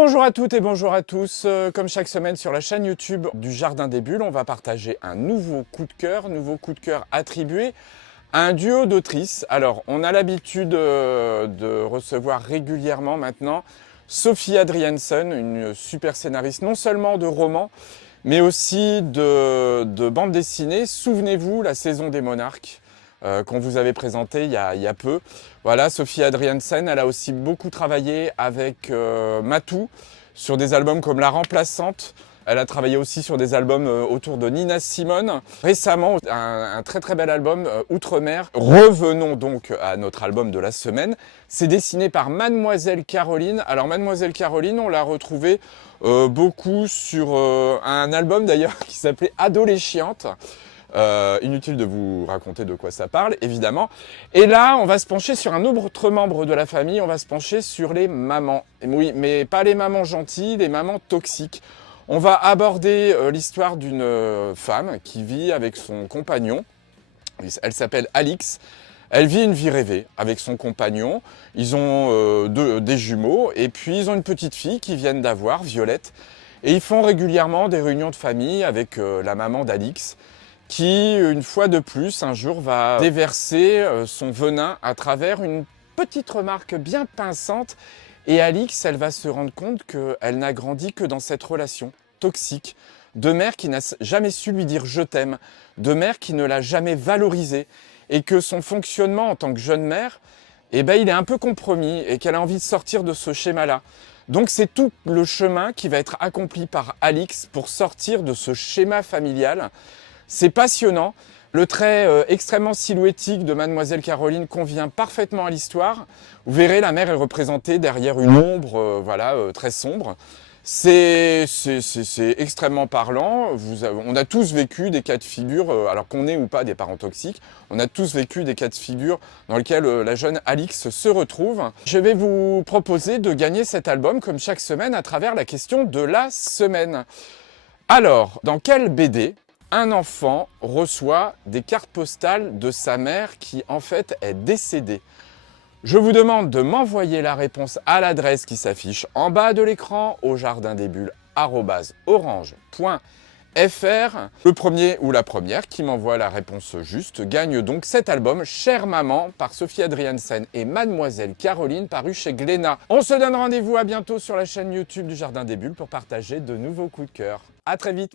Bonjour à toutes et bonjour à tous. Comme chaque semaine sur la chaîne YouTube du Jardin des Bulles, on va partager un nouveau coup de cœur attribué à un duo d'autrices. Alors, on a l'habitude de recevoir régulièrement maintenant Sophie Adriaansen, une super scénariste non seulement de romans, mais aussi de bande dessinée. Souvenez-vous, la saison des Monarques, qu'on vous avait présenté il y a peu. Voilà, Sophie Adriaansen, elle a aussi beaucoup travaillé avec Matou sur des albums comme La Remplaçante. Elle a travaillé aussi sur des albums autour de Nina Simone. Récemment, un très très bel album, Outre-mer. Revenons donc à notre album de la semaine. C'est dessiné par Mademoiselle Caroline. Alors Mademoiselle Caroline, on l'a retrouvée beaucoup sur un album d'ailleurs qui s'appelait Adolesciente. Inutile de vous raconter de quoi ça parle, évidemment. Et là, on va se pencher sur un autre membre de la famille, on va se pencher sur les mamans. Oui, mais pas les mamans gentilles, les mamans toxiques. On va aborder l'histoire d'une femme qui vit avec son compagnon. Elle s'appelle Alix. Elle vit une vie rêvée avec son compagnon. Ils ont des jumeaux et puis ils ont une petite fille qu'ils viennent d'avoir, Violette. Et ils font régulièrement des réunions de famille avec la maman d'Alix, qui, une fois de plus, un jour va déverser son venin à travers une petite remarque bien pinçante. Et Alix, elle va se rendre compte qu'elle n'a grandi que dans cette relation toxique de mère qui n'a jamais su lui dire « je t'aime », de mère qui ne l'a jamais valorisée, et que son fonctionnement en tant que jeune mère, eh ben, il est un peu compromis et qu'elle a envie de sortir de ce schéma-là. Donc c'est tout le chemin qui va être accompli par Alix pour sortir de ce schéma familial. C'est passionnant. Le trait extrêmement silhouettique de Mademoiselle Caroline convient parfaitement à l'histoire. Vous verrez, la mère est représentée derrière une ombre très sombre. C'est extrêmement parlant. On a tous vécu des cas de figure, alors qu'on est ou pas des parents toxiques, on a tous vécu des cas de figure dans lesquels la jeune Alix se retrouve. Je vais vous proposer de gagner cet album, comme chaque semaine, à travers la question de la semaine. Alors, dans quelle BD un enfant reçoit des cartes postales de sa mère qui, en fait, est décédée? Je vous demande de m'envoyer la réponse à l'adresse qui s'affiche en bas de l'écran au jardindesbulles@orange.fr. Le premier ou la première qui m'envoie la réponse juste gagne donc cet album Chère Maman par Sophie Adriaansen et Mademoiselle Caroline paru chez Glénat. On se donne rendez-vous à bientôt sur la chaîne YouTube du Jardin des Bulles pour partager de nouveaux coups de cœur. À très vite.